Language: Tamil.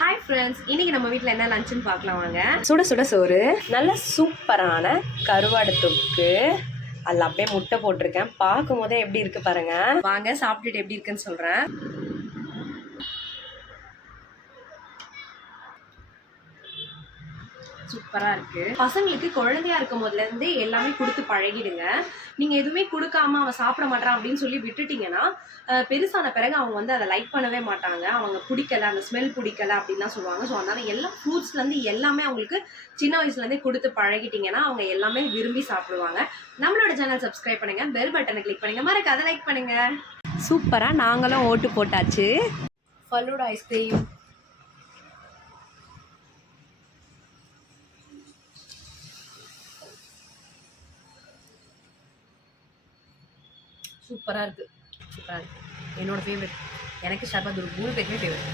ஹாய் ஃப்ரெண்ட்ஸ், இன்னைக்கு நம்ம வீட்டில் என்ன லஞ்சுன்னு பார்க்கலாம் வாங்க. சுட சுட சோறு, நல்ல சூப்பரான கருவாடு தொக்கு, அதில் அப்படியே முட்டை போட்டிருக்கேன். பார்க்கும் போதே எப்படி இருக்கு பாருங்க. வாங்க சாப்பிட்டுட்டு எப்படி இருக்குன்னு சொல்கிறேன். சூப்பராக இருக்குது. பசங்களுக்கு குழந்தையா இருக்கும் போதுலேருந்து எல்லாமே கொடுத்து பழகிடுங்க. நீங்கள் எதுவுமே கொடுக்காம அவன் சாப்பிட மாட்டான் அப்படின்னு சொல்லி விட்டுட்டீங்கன்னா பெருசான பிறகு அவங்க வந்து அதை லைக் பண்ணவே மாட்டாங்க. அவங்க பிடிக்கல, அந்த ஸ்மெல் பிடிக்கல அப்படின்லாம் சொல்லுவாங்க. ஸோ அதனால எல்லா ஃப்ரூட்ஸ்லேருந்து எல்லாமே அவங்களுக்கு சின்ன வயசுலேருந்தே கொடுத்து பழகிட்டிங்கன்னா அவங்க எல்லாமே விரும்பி சாப்பிடுவாங்க. நம்மளோட சேனல் சப்ஸ்கிரைப் பண்ணுங்கள், பெல் பட்டனை கிளிக் பண்ணுங்கள், மறக்காத லைக் பண்ணுங்கள். சூப்பராக நாங்களும் ஓட்டு போட்டாச்சு. ஃபலூடா ஐஸ்கிரீம், சூப்பராக இருக்குது. என்னோடய ஃபேவரட். எனக்கு ஷர்பத் ஒரு 3 பேருக்குமே ஃபேவரட்.